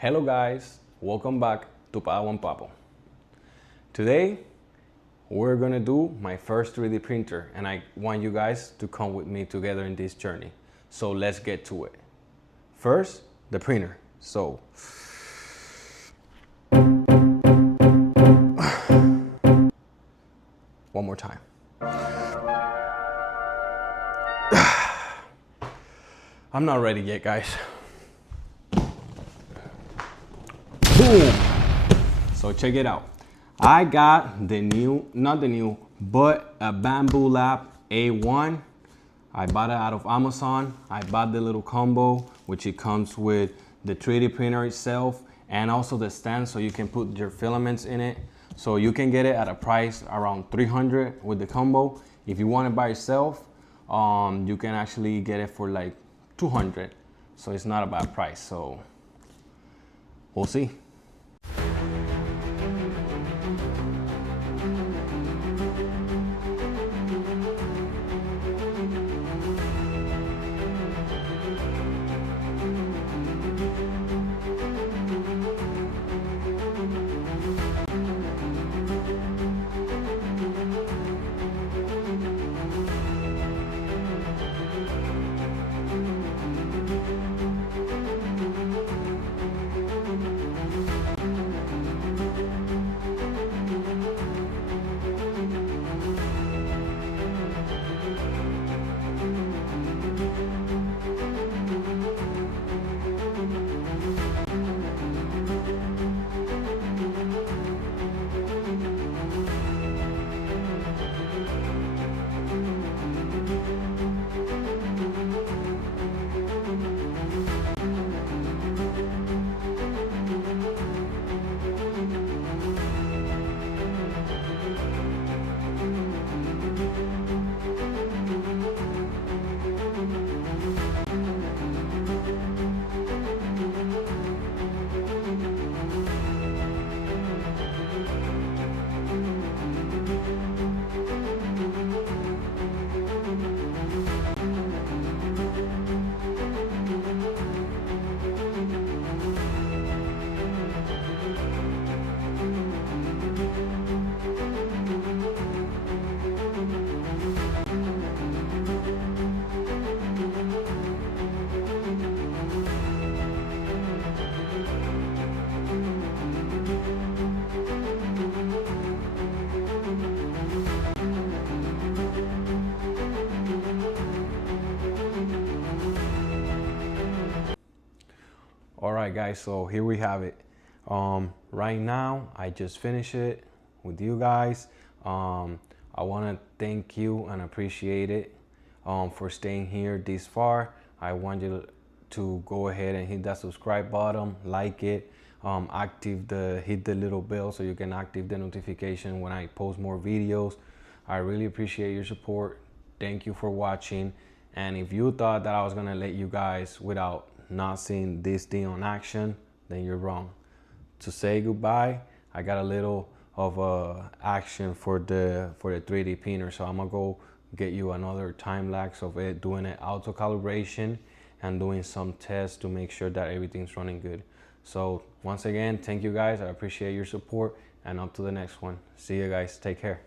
Hello guys, welcome back to Padawan Papo. Today we're gonna do my first 3D printer and I want you guys to come with me together in this journey. So let's get to it. First, the printer. So one more time. I'm not ready yet, guys. Boom! So check it out. I got the new, not the new, but a Bambu Lab A1. I bought it out of Amazon. I bought the little combo, which it comes with the 3D printer itself and also the stand so you can put your filaments in it. So you can get it at a price around $300 with the combo. If you want it by yourself, you can actually get it for like $200. So it's not a bad price. So we'll see. All right guys, so here we have it. Right now I just finished it with you guys. I want to thank you and appreciate it for staying here this far. I want you to go ahead and hit that subscribe button, like it, hit the little bell so you can activate the notification when I post more videos. I really appreciate your support. Thank you for watching. And if you thought that I was gonna let you guys without not seeing this thing on action, then you're wrong. To say goodbye, I got a little of action for the 3D printer, so I'm gonna go get you another time lapse of it doing an auto calibration and doing some tests to make sure that everything's running good. So once again, thank you guys. I appreciate your support and up to the next one. See you guys. Take care.